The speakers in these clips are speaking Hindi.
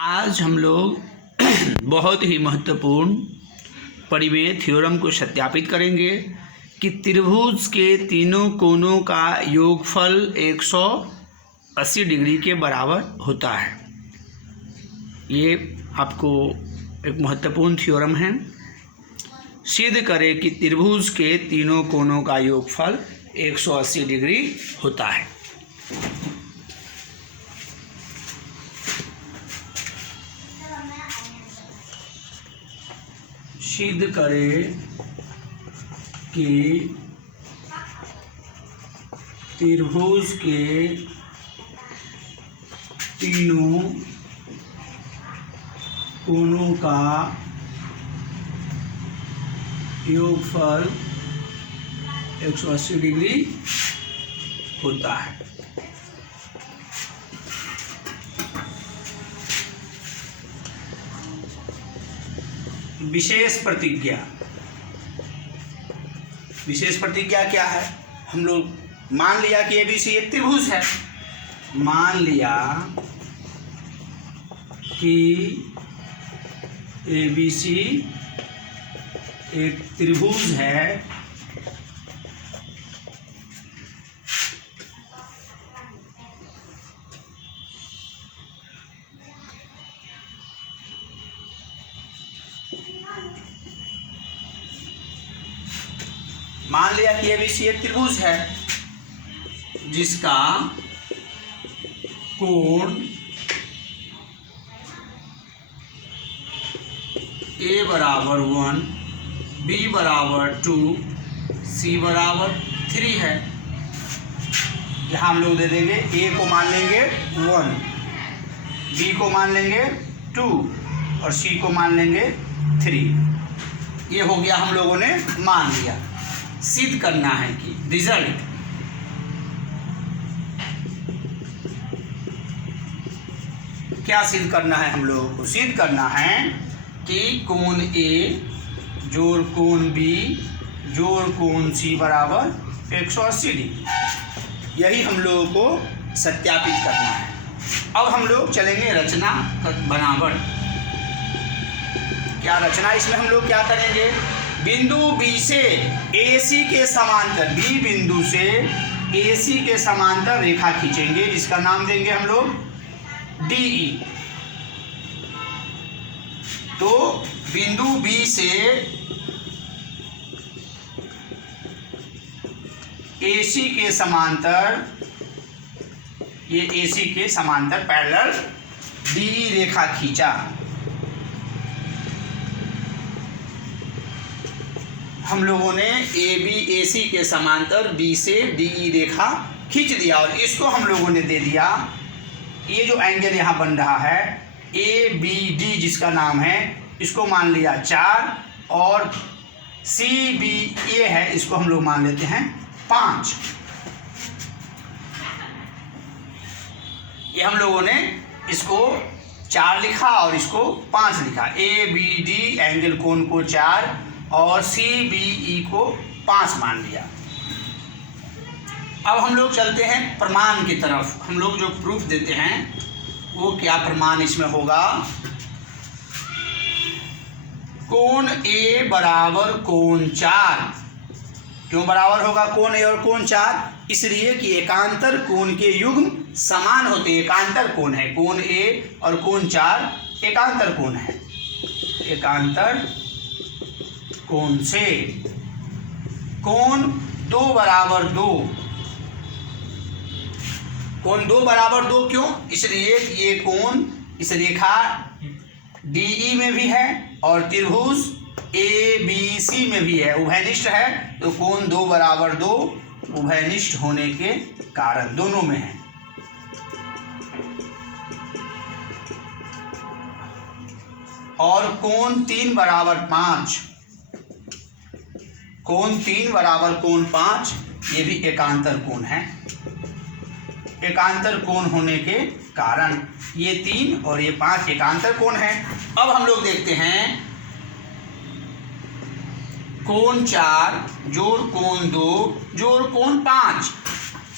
आज हम लोग बहुत ही महत्वपूर्ण परिमेय थ्योरम को सत्यापित करेंगे कि त्रिभुज के तीनों कोनों का योगफल 180 डिग्री के बराबर होता है। ये आपको एक महत्वपूर्ण थ्योरम है। सिद्ध करें कि त्रिभुज के तीनों कोनों का योगफल 180 डिग्री होता है। सिद्ध करें कि त्रिभुज के तीनों कोनों का योगफल 180 डिग्री होता है। विशेष प्रतिज्ञा। विशेष प्रतिज्ञा क्या है? हम लोग मान लिया कि एबीसी एक त्रिभुज है। मान लिया कि एबीसी एक त्रिभुज है। मान लिया कि एबीसी एक त्रिभुज है जिसका कोण ए बराबर 1, बी बराबर 2, सी बराबर 3 है। यहाँ हम लोग दे देंगे ए को मान लेंगे 1, बी को मान लेंगे 2 और सी को मान लेंगे 3। ये हो गया, हम लोगों ने मान लिया। सिद्ध करना है कि रिजल्ट क्या सिद्ध करना है? हम लोगों को सिद्ध करना है कि कोण ए जोड़ कोण बी जोड़ कोण सी बराबर 180 डिग्री। यही हम लोगों को सत्यापित करना है। अब हम लोग चलेंगे रचना बनावट। क्या रचना? इसमें हम लोग क्या करेंगे? बिंदु बी से एसी के समांतर, बी बिंदु से एसी के समांतर रेखा खींचेंगे जिसका नाम देंगे हम लोग डीई। तो बिंदु बी से एसी के समांतर, ये एसी के समांतर पैरेलल डीई रेखा खींचा। हम लोगों ने ए बी ए सी के समांतर बी से डी ई रेखा खींच दिया और इसको हम लोगों ने दे दिया, ये जो एंगल यहाँ बन रहा है ए बी डी जिसका नाम है, इसको मान लिया 4 और सी बी ए है, इसको हम लोग मान लेते हैं 5। ये हम लोगों ने इसको 4 लिखा और इसको 5 लिखा। ए बी डी एंगल कोण को 4 और सी बी ई को 5 मान लिया। अब हम लोग चलते हैं प्रमाण की तरफ। हम लोग जो प्रूफ देते हैं वो क्या प्रमाण इसमें होगा? कोण ए बराबर कोण 4। क्यों बराबर होगा कोण ए और कोण 4? इसलिए कि एकांतर कोण के युग्म समान होते हैं। एकांतर कोण है, कोण ए और कोण 4 एकांतर कोण है। एकांतर कोण से कोण 2 बराबर 2, कोण 2 बराबर 2 क्यों? इसलिए ये कोण इस रेखा डीई में भी है और त्रिभुज ए बी सी में भी है, उभयनिष्ठ है। तो कोण 2 बराबर 2 उभयनिष्ठ होने के कारण दोनों में है। और कोण 3 बराबर 5, कोण 3 बराबर कोण 5 ये भी एकांतर कोण है। एकांतर कोण होने के कारण ये 3 और ये 5 एकांतर कोण है। अब हम लोग देखते हैं कोण 4 जोड़ कोण 2 जोड़ कोण 5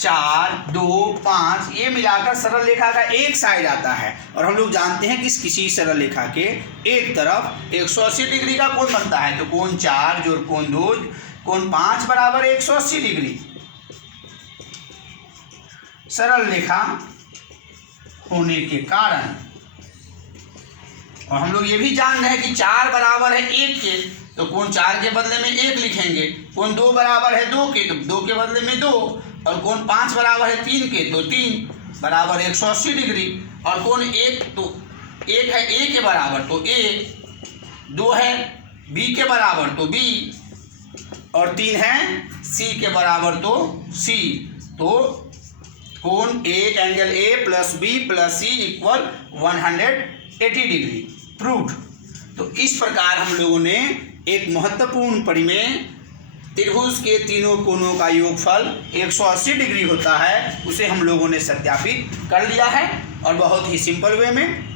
4, 2, 5 ये मिलाकर सरल रेखा का एक साइड आता है। और हम लोग जानते हैं कि किसी सरल रेखा के एक तरफ 180 डिग्री का कोण बनता है। तो कोण 4 जोड़ कोण 2 कोण 5 बराबर 180 डिग्री। सरल रेखा होने के कारण, और हम लोग ये भी जान रहे हैं कि 4 बराबर है 1 के, तो कोण 4 के बदले में 1 लिखेंगे। कोण 2 बराबर है 2 के, तो 2 के बदले में 2। और कोण 5 बराबर है 3 के, तो 3 बराबर 180 डिग्री। और कोण 1 तो 1 है ए के बराबर, तो ए, 2 है बी के बराबर, तो बी, और 3 है सी के बराबर, तो सी। तो कोण A angle A plus B plus C equal 180 degree proved. तो इस प्रकार हम लोगों ने एक महत्वपूर्ण परिमेय त्रिभुज के तीनों कोणों का योगफल 180 डिग्री होता है, उसे हम लोगों ने सत्यापित कर लिया है, और बहुत ही सिंपल वे में।